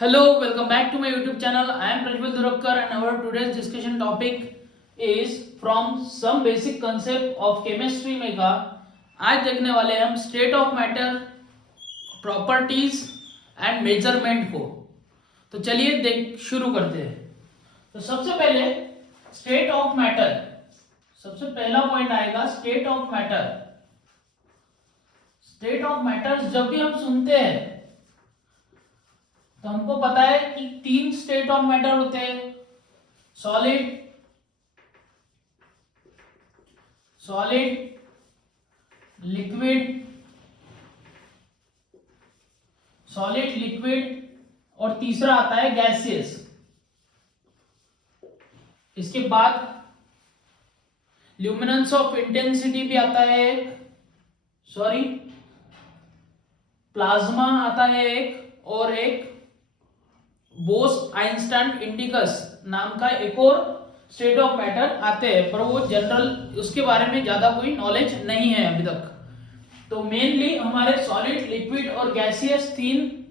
Hello, welcome back to my YouTube channel. I am Prajwal Durabkar and our today's discussion topic is from some basic concept of chemistry में का आज देखने वाले हैं हम state of matter, properties and measurement को। तो चलिए देख शुरू करते हैं। तो सबसे पहले स्टेट ऑफ मैटर, सबसे पहला पॉइंट आएगा state of matter. State of matter जब भी हम सुनते हैं तो हमको पता है कि तीन स्टेट ऑफ मैटर होते हैं, सॉलिड, लिक्विड और तीसरा आता है गैसियस। इसके बाद ल्यूमिनेंस ऑफ इंटेंसिटी भी आता है एक, प्लाज्मा आता है एक, और एक बोस आइंस्टाइन इंडिकस नाम का एक और स्टेट ऑफ मैटर आते हैं, पर वो जनरल उसके बारे में ज्यादा कोई नॉलेज नहीं है अभी तक। तो मेनली हमारे सॉलिड, लिक्विड और गैसियस तीन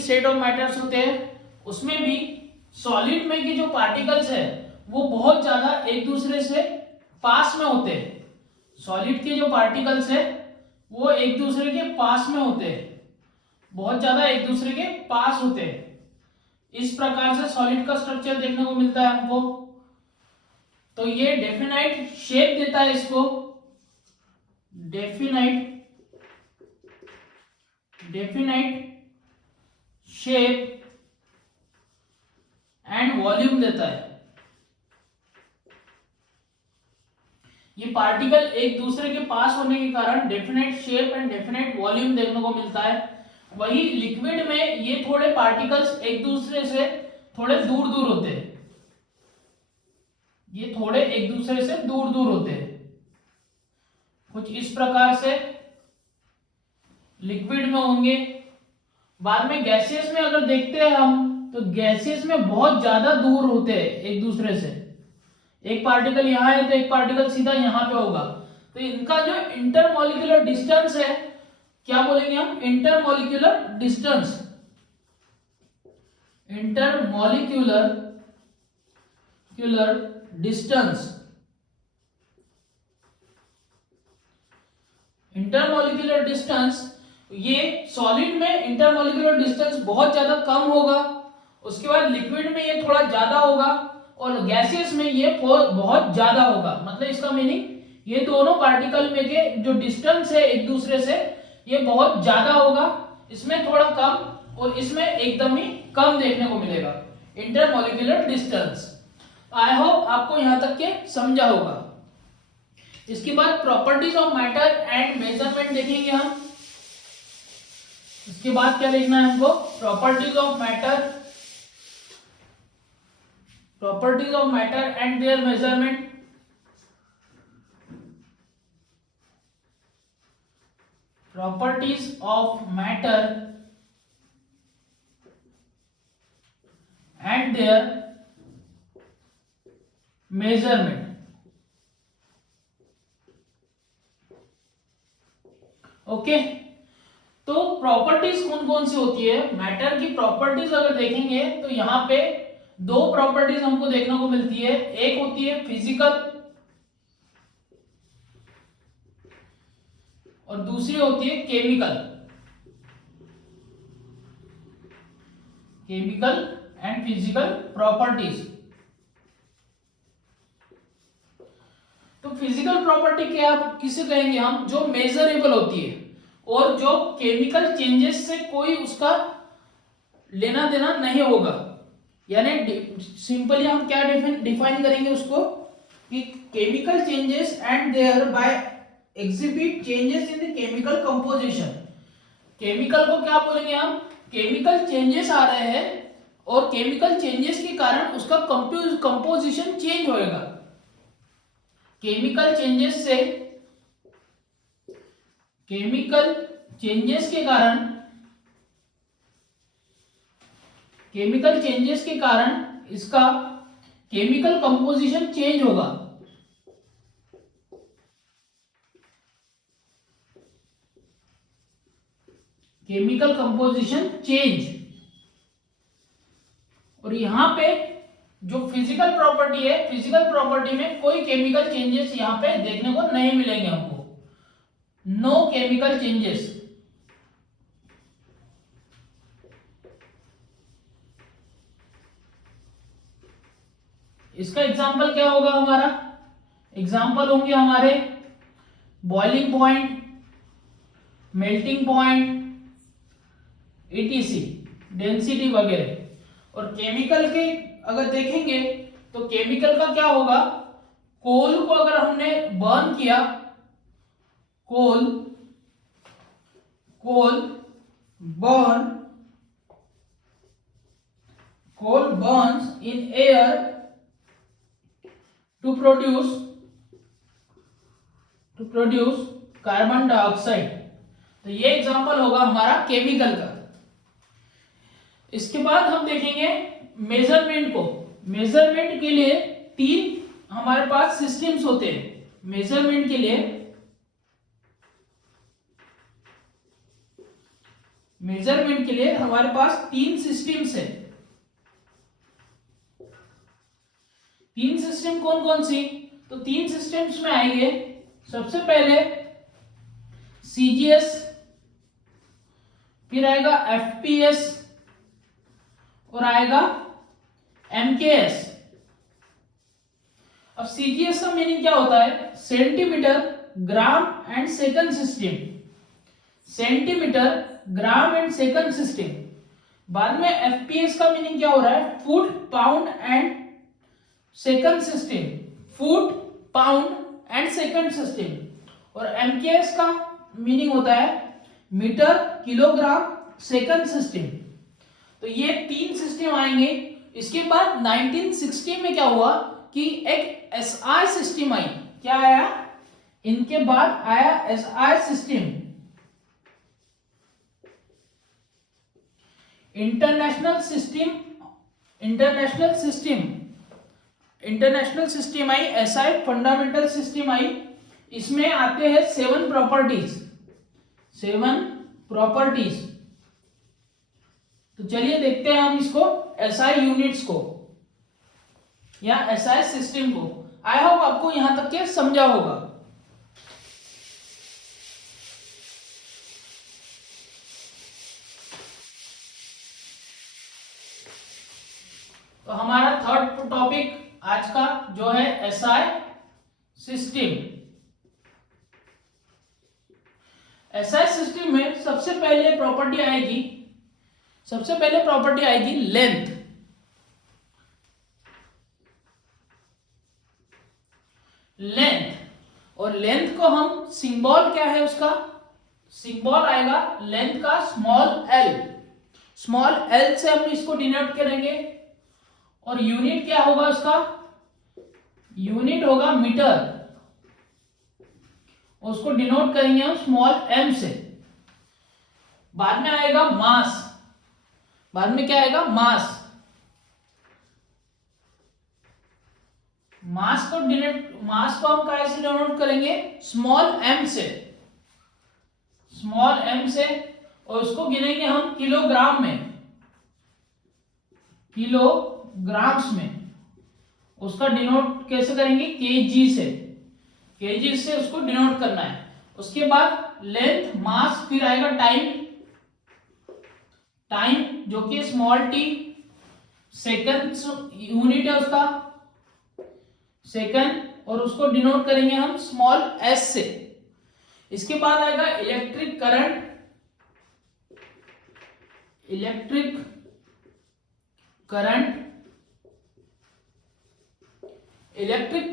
स्टेट ऑफ मैटर्स होते हैं। उसमें भी सॉलिड में की जो पार्टिकल्स है वो बहुत ज्यादा एक दूसरे से पास में होते हैं। सॉलिड के जो पार्टिकल्स है वो एक दूसरे के पास में होते हैं, बहुत ज्यादा एक दूसरे के पास होते हैं। इस प्रकार से सॉलिड का स्ट्रक्चर देखने को मिलता है हमको। तो ये डेफिनाइट शेप देता है इसको, डेफिनाइट शेप एंड वॉल्यूम देता है। ये पार्टिकल एक दूसरे के पास होने के कारण definite shape and definite volume देखने को मिलता है। वही लिक्विड में ये थोड़े पार्टिकल्स एक दूसरे से थोड़े दूर दूर होते हैं, ये थोड़े एक दूसरे से दूर दूर होते हैं। कुछ इस प्रकार से लिक्विड में होंगे। बाद में गैसियस में अगर देखते हैं हम तो गैसियस में बहुत ज्यादा दूर होते हैं एक दूसरे से। एक पार्टिकल यहां है तो एक पार्टिकल सीधा यहां पे होगा, तो इनका जो इंटरमॉलिक्यूलर डिस्टेंस है क्या बोलेंगे हम, intermolecular distance. Intermolecular distance, intermolecular distance, ये सॉलिड में इंटरमॉलिक्यूलर डिस्टेंस बहुत ज्यादा कम होगा। उसके बाद लिक्विड में ये थोड़ा ज्यादा होगा और गैसियस में ये बहुत ज्यादा होगा। मतलब इसका मीनिंग ये दोनों पार्टिकल में के जो डिस्टेंस है एक दूसरे से ये बहुत ज्यादा होगा, इसमें थोड़ा कम और इसमें एकदम ही कम देखने को मिलेगा, इंटरमॉलिक्यूलर डिस्टेंस। आई होप आपको यहां तक के समझा होगा। इसके बाद properties of matter and measurement देखेंगे हम। इसके बाद क्या देखना है हमको, properties of matter and there measurement. Properties of matter and there measurement. Okay, तो प्रॉपर्टीज कौन कौन सी होती है मैटर की। प्रॉपर्टीज अगर देखेंगे तो यहां पे दो प्रॉपर्टीज हमको देखने को मिलती है। एक होती है फिजिकल और दूसरी होती है केमिकल एंड फिजिकल प्रॉपर्टीज। तो फिजिकल प्रॉपर्टी क्या किसे कहेंगे हम, जो मेजरेबल होती है और जो केमिकल चेंजेस से कोई उसका लेना देना नहीं होगा। यानी सिंपली हम क्या डिफाइन करेंगे उसको कि chemical changes and thereby exhibit changes in the chemical composition. Chemical को क्या बोलेंगे हम, केमिकल चेंजेस आ रहे हैं और केमिकल चेंजेस के कारण उसका कंपोजिशन चेंज होएगा। केमिकल चेंजेस के कारण इसका केमिकल कंपोजिशन चेंज होगा। केमिकल कंपोजिशन चेंज और यहाँ पे जो फिजिकल प्रॉपर्टी है, फिजिकल प्रॉपर्टी में कोई केमिकल चेंजेस यहाँ पे देखने को नहीं मिलेंगे हमको, नो केमिकल चेंजेस। इसका एग्जाम्पल क्या होगा हमारा? एग्जाम्पल होंगे हमारे boiling point, melting point, ETC, density वगैरह। और केमिकल के अगर देखेंगे तो केमिकल का क्या होगा, कोल को अगर हमने बर्न किया, coal burns in air to produce carbon dioxide. तो ये एग्जांपल होगा हमारा केमिकल का। इसके बाद हम देखेंगे मेजरमेंट को। मेजरमेंट के लिए 3 हमारे पास सिस्टम्स होते हैं। मेजरमेंट के लिए हमारे पास 3 सिस्टम्स है। 3 सिस्टम कौन कौन सी? तो 3 सिस्टम्स में आएंगे सबसे पहले CGS, फिर आएगा FPS और आएगा MKS। अब CGS का मीनिंग क्या होता है? Centimetre, gram and second system. Centimetre, gram and second system. बाद में FPS का मीनिंग क्या हो रहा है? Foot, pound and second system. Foot, pound and second system. और MKS का मीनिंग होता है मीटर, किलोग्राम, सेकंड सिस्टम। तो ये 3 सिस्टम आएंगे। इसके बाद 1960 में क्या हुआ कि एक SI सिस्टम आई। क्या आया? इनके बाद आया SI सिस्टम, इंटरनेशनल सिस्टम आई, SI फंडामेंटल सिस्टम आई। इसमें आते हैं 7 प्रॉपर्टीज। तो चलिए देखते हैं हम इसको, SI यूनिट्स को या SI सिस्टम को। आई होप आपको यहां तक के समझा होगा। तो हमारा थर्ड टॉपिक आज का जो है SI सिस्टम। SI सिस्टम में सबसे पहले प्रॉपर्टी आएगी लेंथ। और लेंथ को हम सिंबल क्या है उसका? सिंबल आएगा लेंथ का स्मॉल l से हम इसको डिनोट करेंगे। और यूनिट क्या होगा उसका? यूनिट होगा मीटर, उसको डिनोट करेंगे हम स्मॉल m से। बाद में आएगा मास। बाद में क्या आएगा? मास को हम कैसे डिनोट करेंगे? स्मॉल m से। और उसको गिनेंगे हम किलोग्राम में, किलोग्राम्स में। उसका डिनोट कैसे करेंगे? केजी से उसको डिनोट करना है। उसके बाद लेंथ, मास, फिर आएगा टाइम जो कि स्मॉल t, सेकंड यूनिट है उसका सेकंड, और उसको डिनोट करेंगे हम स्मॉल s से। इसके बाद आएगा इलेक्ट्रिक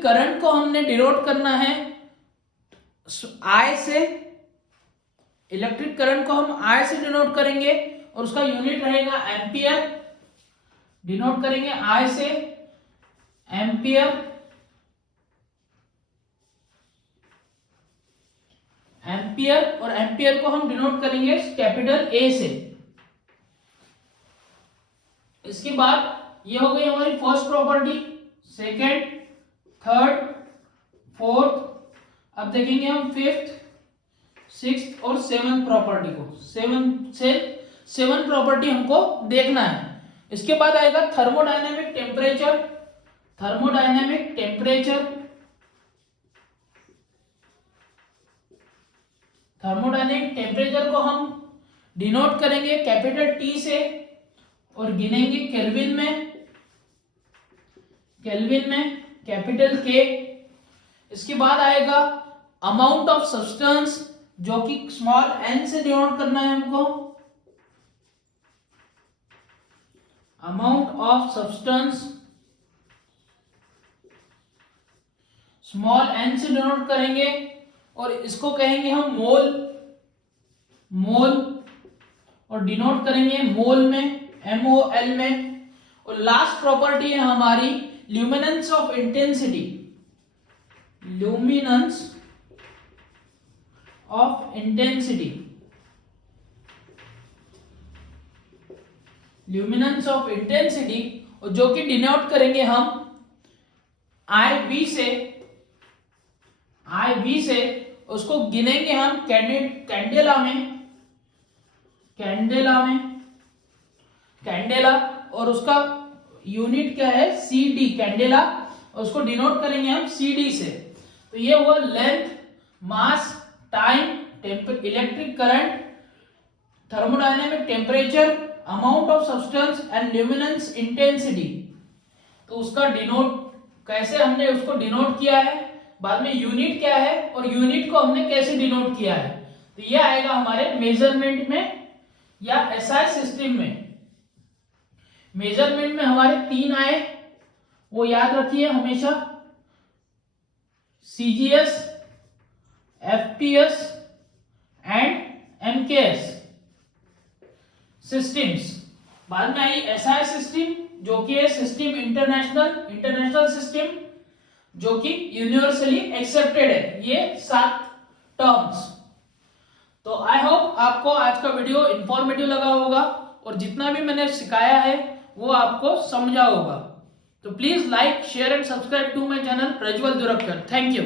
करंट को हमने डिनोट करना है I से। इलेक्ट्रिक करंट को हम I से डिनोट करेंगे और उसका यूनिट रहेगा एम्पियर। डिनोट करेंगे I से एम्पियर। और एम्पियर को हम डिनोट करेंगे कैपिटल A से। इसके बाद ये हो गई हमारी first property, second, third, fourth. अब देखेंगे हम फिफ्थ, सिक्स्थ और सेवंथ प्रॉपर्टी को। सेवन प्रॉपर्टी हमको देखना है। इसके बाद आएगा thermodynamic temperature. Thermodynamic temperature, thermodynamic temperature को हम डिनोट करेंगे कैपिटल टी से और गिनेंगे केल्विन में, केल्विन में कैपिटल के। इसके बाद आएगा अमाउंट ऑफ सब्सटेंस, जो कि स्मॉल एन से डिनोट करना है हमको। Amount of substance small n से डिनोट करेंगे और इसको कहेंगे हम मोल, मोल, और डिनोट करेंगे मोल में, MOL में। और लास्ट प्रॉपर्टी है हमारी luminance of intensity, luminance of intensity, luminance of intensity, और जो कि डिनोट करेंगे हम IV से, IV से। उसको गिनेंगे हम कैंडेला में, कैंडेला में, कैंडेला, और उसका यूनिट क्या है CD, कैंडेला, और उसको डिनोट करेंगे हम CD से। तो ये हुआ length, mass, time, electric current, thermodynamic temperature, amount of substance and luminance intensity. तो उसका डिनोट कैसे हमने उसको डिनोट किया है, बाद में यूनिट क्या है और यूनिट को हमने कैसे डिनोट किया है। तो ये आएगा हमारे मेजरमेंट में या SI सिस्टम में। मेजरमेंट में हमारे 3 आए, वो याद रखिए हमेशा, CGS, FPS and MKS systems. बाद में आई SI सिस्टम, जो कि है सिस्टम इंटरनेशनल सिस्टम, जो कि यूनिवर्सली एक्सेप्टेड है। ये 7 टर्म्स। तो आई होप आपको आज का वीडियो इंफॉर्मेटिव लगा होगा और जितना भी मैंने सिखाया है वो आपको समझा होगा। तो please like, share and subscribe to my channel Prajwal Durakkar. Thank you.